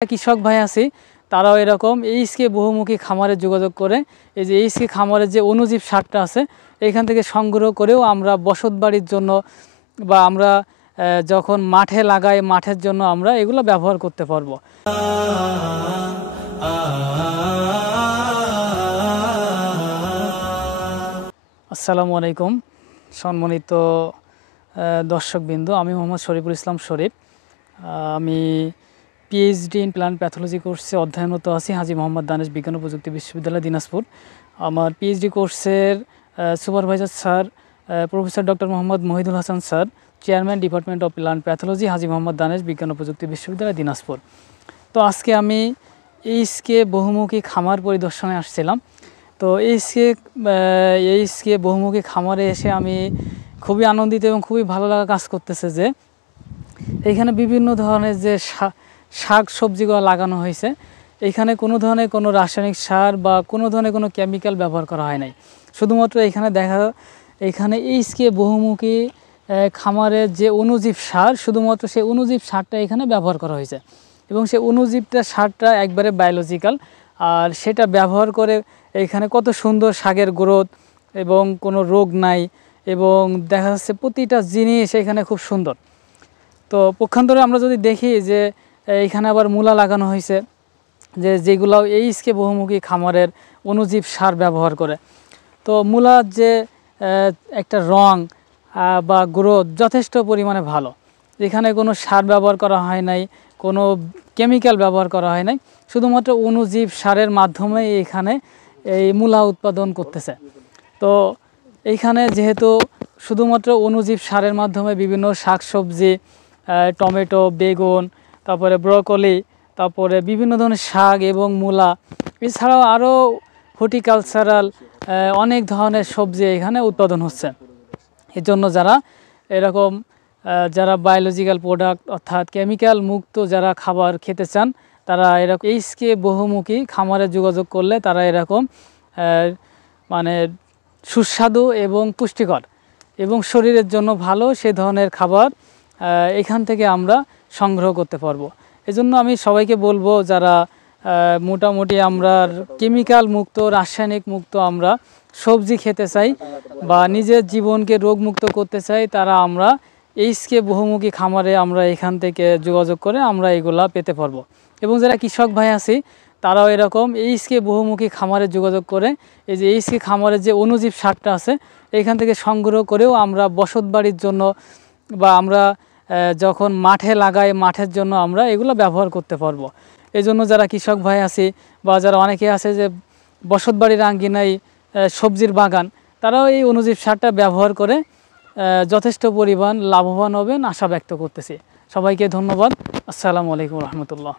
কৃষক ভাই আছি তারাও এরকম এইচকে বহুমুখী খামারে যোগাযোগ করে এই যে এইচকে খামারের যে অণুজীব সারটা আছে এখান থেকে সংগ্রহ করেও আমরা বসত বাড়ির জন্য বা আমরা যখন মাঠে লাগাই মাঠের জন্য আমরা এগুলো ব্যবহার করতে পারবো। আসসালামু আলাইকুম সম্মানিত দর্শকবৃন্দ, আমি মোহাম্মদ শরীফুল ইসলাম শরীফ। আমি পিএইচডি ইন প্ল্যান্ট প্যাথোলজি কোর্সে অধ্যয়নরত আছি হাজী মোহাম্মদ দানেশ বিজ্ঞান ও প্রযুক্তি বিশ্ববিদ্যালয় দিনাজপুর। আমার পিএইচডি কোর্সের supervisor sir professor doctor Mohammad Mohidul Hasan sir, chairman department of plant pathology Haji Mohammad Danesh বিজ্ঞান ও প্রযুক্তি বিশ্ববিদ্যালয় দিনাজপুর। তো আজকে আমি এইচকে বহুমুখী খামার পরিদর্শনে আসছিলাম। তো এইচকে বহুমুখী খামারে এসে আমি খুবই আনন্দিত এবং খুবই ভালো লাগা কাজ করতেছে যে এইখানে বিভিন্ন ধরনের যে শাক সবজিগুলো লাগানো হয়েছে, এইখানে কোনো ধরনের কোনো রাসায়নিক সার বা কোনো ধরনের কোনো কেমিক্যাল ব্যবহার করা হয় নাই। শুধুমাত্র এখানে এইচকে বহুমুখী খামারের যে অণুজীব সার, শুধুমাত্র সেই অণুজীব সারটা এখানে ব্যবহার করা হয়েছে এবং সেই অণুজীবটা সারটা একবারে বায়োলজিক্যাল। আর সেটা ব্যবহার করে এইখানে কত সুন্দর শাকের গ্রোথ এবং কোনো রোগ নাই এবং দেখা যাচ্ছে প্রতিটা জিনিস এখানে খুব সুন্দর। তো পক্ষান্তরে আমরা যদি দেখি যে এইখানে আবার মূলা লাগানো হয়েছে যেগুলো এইচকে বহুমুখী খামারের অণুজীব সার ব্যবহার করে। তো মূলার যে একটা রং বা গ্রোথ যথেষ্ট পরিমাণে ভালো। এখানে কোনো সার ব্যবহার করা হয় নাই, কোনো কেমিক্যাল ব্যবহার করা হয় নাই, শুধুমাত্র অণুজীব সারের মাধ্যমে এখানে এই মূলা উৎপাদন করতেছে। তো এইখানে যেহেতু শুধুমাত্র অণুজীব সারের মাধ্যমে বিভিন্ন শাকসবজি, টমেটো, বেগুন, তারপরে ব্রকলি, তারপরে বিভিন্ন ধরনের শাক এবং মূলা, এছাড়াও আরও হর্টিকালচারাল অনেক ধরনের সবজি এখানে উৎপাদন হচ্ছে। এর জন্য যারা বায়োলজিক্যাল প্রোডাক্ট অর্থাৎ কেমিক্যাল মুক্ত যারা খাবার খেতে চান তারা এরকম এইচকে বহুমুখী খামারে যোগাযোগ করলে তারা এরকম মানে সুস্বাদু এবং পুষ্টিকর এবং শরীরের জন্য ভালো সে ধরনের খাবার এখান থেকে আমরা সংগ্রহ করতে পারবো। এজন্য আমি সবাইকে বলবো যারা মোটামুটি আমরা কেমিক্যাল মুক্ত, রাসায়নিক মুক্ত আমরা সবজি খেতে চাই বা নিজের জীবনকে রোগমুক্ত করতে চাই, তারা আমরা এইচকে বহুমুখী খামারে আমরা এখান থেকে যোগাযোগ করে আমরা এগুলা পেতে পারবো। এবং যারা কৃষক ভাই আছি তারাও এরকম এইচকে বহুমুখী খামারে যোগাযোগ করে এই যে এইচকে খামারের যে অণুজীব সারটা আছে এখান থেকে সংগ্রহ করেও আমরা বসত বাড়ির জন্য বা আমরা যখন মাঠে লাগাই মাঠের জন্য আমরা এগুলো ব্যবহার করতে পারবো। এই জন্য যারা কৃষক ভাই আছে বা যারা অনেকে আছে যে বসত বাড়ির আঙ্গিনায় সবজির বাগান, তারাও এই অণুজীব সারটা ব্যবহার করে যথেষ্ট পরিমাণ লাভবান হবেন আশা ব্যক্ত করতেছি। সবাইকে ধন্যবাদ। আসসালামু আলাইকুম রহমতুল্লাহ।